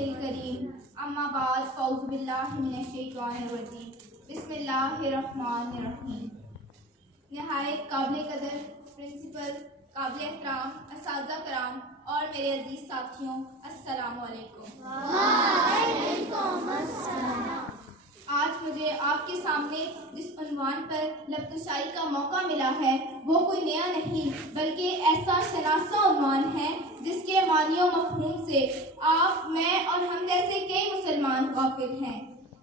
वजहिल करीम अम्मा बाद फ़ौज़ु बिल्लाहि मिनश्शैतानिर्रजीम बिस्मिल्लाहिर्रहमानिर्रहीम। नहायत काबिल कदर प्रिंसिपल, काबिल एहतराम असातिज़ा कराम और मेरे अजीज साथियों, अस्सलामु अलैकुम। आज मुझे आपके सामने जिस उन्वान पर लफ्ज़शाई का मौका मिला है वो कोई नया नहीं बल्कि ऐसा शनासा उन्वान है जिसके मानी और मफ़हूम से आप, मैं और हम जैसे कई मुसलमान वाकिफ़ हैं।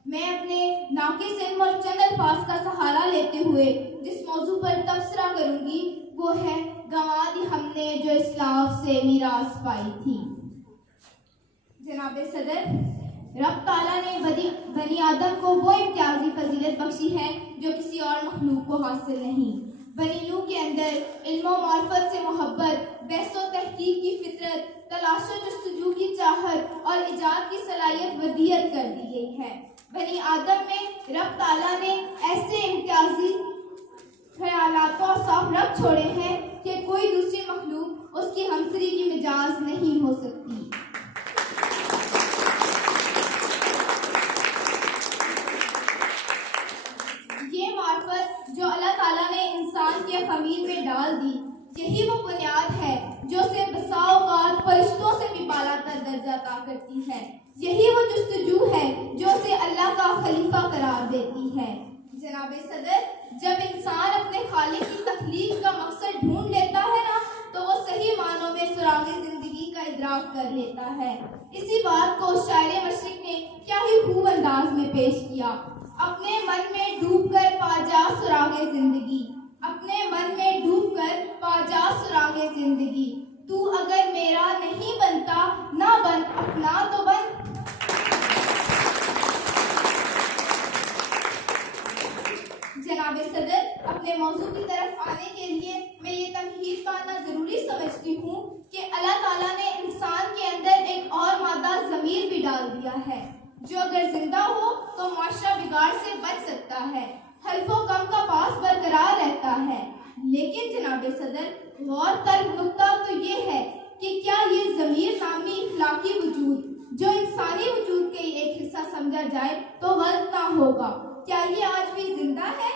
मैं अपने नाक़िस इल्म और चंद अल्फाज का सहारा लेते हुए जिस मौजू पर तबसरा करूँगी वो है गंवा दी हमने जो इस्लाफ से मीरास पाई थी। जनाब सदर, रब ताला ने बनी आदम को वो इम्तियाजी फजीलत बख्शी है जो किसी और मखलूक को हासिल नहीं। बनी नूह के अंदर इल्म और मार्फत से मोहब्बत, बहस व तहकीक की फितरत, तलाश व जस्तजू की चाहत और इजाद की सलाहियत वदीयत कर दी गई है। बनी आदम में रब ताला ने ऐसे इम्तियाजी ख्यालात और साफ रख छोड़े हैं कि कोई दूसरी मखलूक उसकी हमसरी की मिजाज नहीं हो सकती। जो अल्लाह ताला ने इंसान के खमीर में डाल दी, यही वो बुनियाद है जो उसे बसा औक़ात फरिश्तों से भी बालातर दर्जा अता करती है। यही वो जुस्तजू है जो उसे अल्लाह का खलीफा करार देती है। जनाब सदर, जब इंसान अपने खालिक की तख्लीक का मकसद ढूंढ लेता है ना, तो वो सही मानों में सुरागे जिंदगी का इदराक कर लेता है। इसी बात को शायर मशरिक ने क्या ही खूब अंदाज में पेश किया। अपने मन में डूबकर पाजा सुरागे जिंदगी, अपने मन में डूबकर पाजा सुरागे जिंदगी, तू अगर मेरा नहीं बनता ना बन अपना तो बन। जनाब सदर, अपने मौजू की तरफ आने के लिए मैं ये तमहीद करना जरूरी समझती हूँ कि अल्लाह ताला ने इंसान के अंदर एक और मादा ज़मीर भी डाल दिया है जो अगर जिंदा हो तो माशरा बिगाड़ से बच सकता है, हल्फो कम का पास बरकरार रहता है। लेकिन जनाब सदर, गौर तलब नुक्ता तो ये है कि क्या ये ज़मीर नामी इखलाकी वजूद जो इंसानी वजूद का एक हिस्सा समझा जाए तो गलत ना होगा? क्या ये आज भी जिंदा है?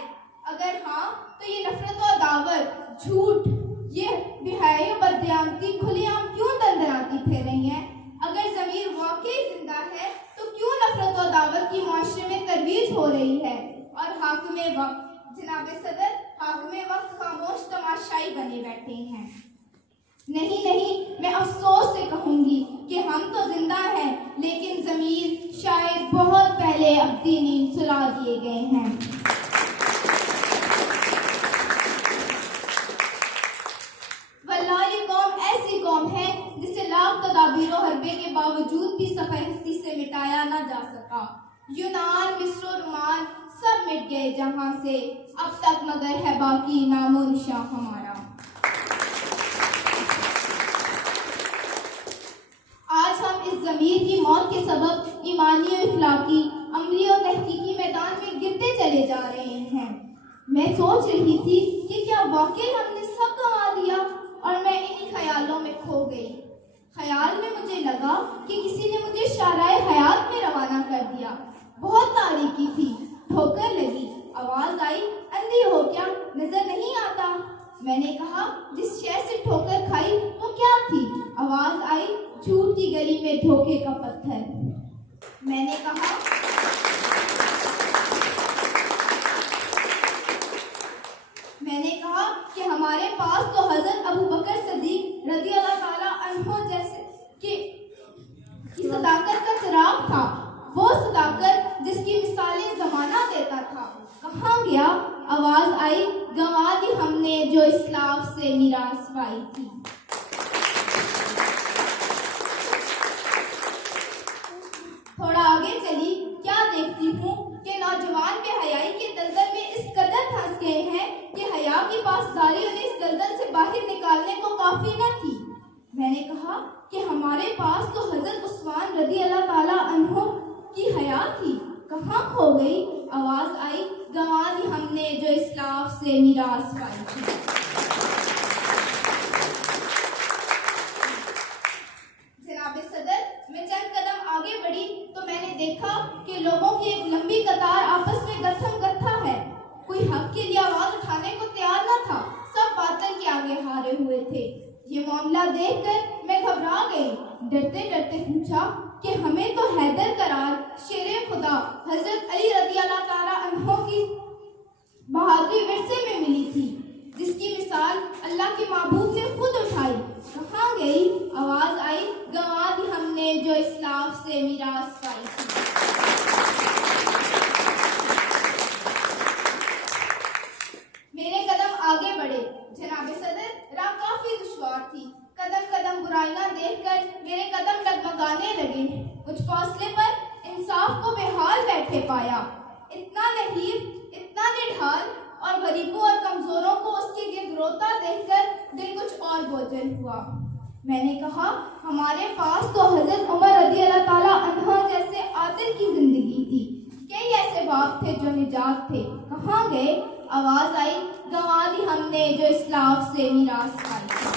अगर हाँ, तो ये नफरत और दावत, झूठ, ये बेहयाई और बददियानती खुलेआम क्यों दंदनाती फिर रही है? अगर ज़मीर वाकई जिंदा है तो क्यों नफरत और दावत की माशरे में तरवीज हो रही है? और हाकिमे वक्त, जनाब सदर, हाकिमे वक्त खामोश तमाशाई बने बैठे हैं। नहीं, मैं अफसोस से कहूँगी कि हम तो जिंदा हैं, लेकिन ज़मीर शायद बहुत पहले अब्दी नींद सुला दिए गए हैं। वल्लाह, ये कौम ऐसी कौम है जिसे लाख तदाबीर और हरबे के बावजूद भी सफ़े हस्ती से मिटाया ना जा सका। यूनान, मिस्र और रोमान सब मिट गए जहां से, अब तक मगर है बाकी नामो निशान हमारा। आज हम इस ज़मीर की मौत के सबब ईमानी और इखलाकी, अमली और तहकीकी मैदान में गिरते चले जा रहे हैं। मैं सोच रही थी कि क्या वाकई हमने सब गंवा दिया, और मैं इन्हीं ख्यालों में खो गई। ख्याल में मुझे लगा कि किसी ने मुझे शाराए हयात में रवाना कर दिया। बहुत तारीकी थी, ठोकर लगी, आवाज आई, अंधी हो क्या, नजर नहीं आता? मैंने कहा, जिस शय से ठोकर खाई वो क्या थी? आवाज आई, झूठ की गली में धोखे का पत्थर। मैंने कहा कि हमारे पास तो हजरत अबू बकर सदीक रज़ी अल्लाह ताला अन्हो जैसे की सदाकत का चिराग था, वो सदाकत जिसकी मिसालें जमाना देता था। कहाँ गया? आवाज आई, गंवा दी हमने जो इस्लाफ से मीरास पाई थी। थोड़ा आगे चली, क्या देखती हूँ कि नौजवान बेहयाई के दलदल में इस कदर फंस गए हैं कि हया की पासदारी उन्हें इस दलदल से बाहर निकालने को काफी न थी। मैंने कहा कि हमारे पास तो हजरत उस्मान रज़ी अल्लाह ताला अन्हो की हया थी, कहाँ खो गई? आवाज आई, गंवा दी हमने जो इस्लाफ से मीरास पाई थी। जनाब सदर, मैं चंद कदम आगे बढ़ी तो मैंने देखा कि लोगों की एक लंबी कतार आपस में गत्थम गत्था है। कोई हक के लिए आवाज उठाने को तैयार न था, सब बातल के आगे हारे हुए थे। ये मामला देखकर मैं घबरा गई। डरते डरते पूछा कि हमें तो हैदर करार शेरे खुदा हजरत अली रज़ी अल्लाह ताला अन्हो की बहादुरी विरसे में मिली थी, जिसकी मिसाल अल्लाह के महबूब ने खुद उठाई। कहाँ गई? आवाज आई, गंवा दी हमने जो इस्लाफ से मीरास पाई थी। मेरे कदम आगे बढ़े। जनाबे सदर, राह काफी दुश्वार थी। कदम कदम बुराइयां देखकर मेरे कदम डगमगाने लगे। कुछ फासले पर इंसाफ को बेहाल बैठे पाया। इतना नहीब, इतना निढाल और गरीबों और कमजोरों को उसके गिर्द रोता देखकर दिल कुछ और बोझल हुआ। मैंने कहा, हमारे पास तो हजरत उमर रज़ी अल्लाह ताला अन्हा जैसे आदिल की जिंदगी थी। कई ऐसे बाप थे जो निजात थे, कहाँ गए? आवाज आई, गंवा दी हमने जो इस्लाफ से मीरास पाई थी।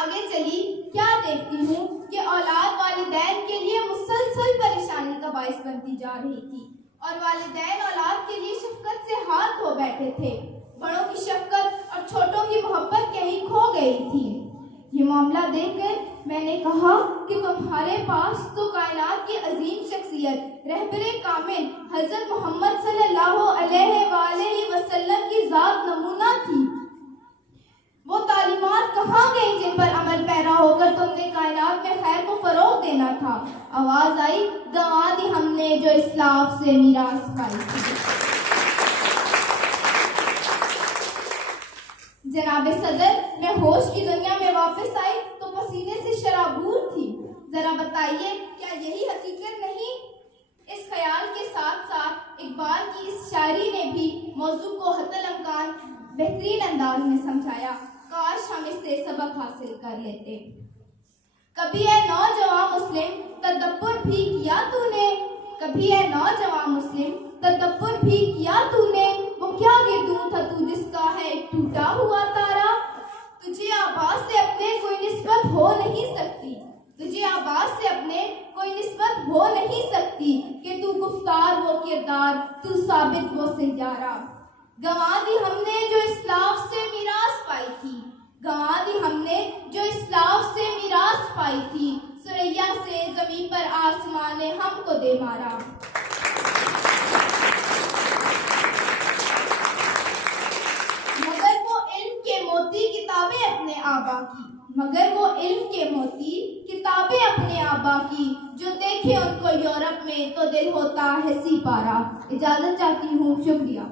आगे चली, क्या देखती हूँ कि औलाद वालिदैन के लिए मुसलसल परेशानी का बाइस बनती जा रही थी और वालिदैन औलाद के लिए शफकत से हाथ धो बैठे थे। बड़ों की शफकत और छोटों की मोहब्बत कहीं खो गई थी। ये मामला देखकर मैंने कहा कि तुम्हारे पास तो कायनात की अजीम शख्सियत रहबरे कामिल हजरत मोहम्मद सल्लल्लाहु अलैहि वसल्लम की जात नमूना थी। वो तालीमात कहाँ गई जिन पर अमल पैरा होकर तुमने कायनात में खैर को फरोग देना था? आवाज आई, गंवा दी हमने जो इस्लाफ से मीरास पाई थी। जनाबे सदर, मैं होश की दुनिया में वापस आई तो पसीने से शराबूर थी। जरा बताइए, क्या यही हकीकत नहीं? इस ख्याल के साथ साथ इकबाल की इस शायरी ने भी मौजू को हतल अमकान बेहतरीन अंदाज में समझाया। काश हम इससे सबक हासिल कर लेते। कभी है नौजवान मुस्लिम तदब्बुर भी किया तूने, कभी है नौजवान मुस्लिम तदब्बुर भी किया तूने। वो क्या गिरदूं था तू जिसका है एक टूटा हुआ तारा। तुझे आवाज से अपने कोई निस्बत हो नहीं सकती, तुझे आवाज से अपने कोई निस्बत हो नहीं सकती कि तू गुफ्तार वो किरदार, तू साबित वो सिंजारा। गंवा दी हमने जो इस्लाफ से मीरास पाई थी, गंवा दी हमने जो इस्लाफ से मीरास पाई थी। सुरैया से जमीन पर आसमान ने हमको दे मारा। मगर वो इल्म के मोती किताबें अपने आबा की, मगर वो इल्म के मोती किताबें अपने आबा की। जो देखे उनको यूरोप में तो दिल होता है सी पारा। इजाजत चाहती हूँ, शुक्रिया।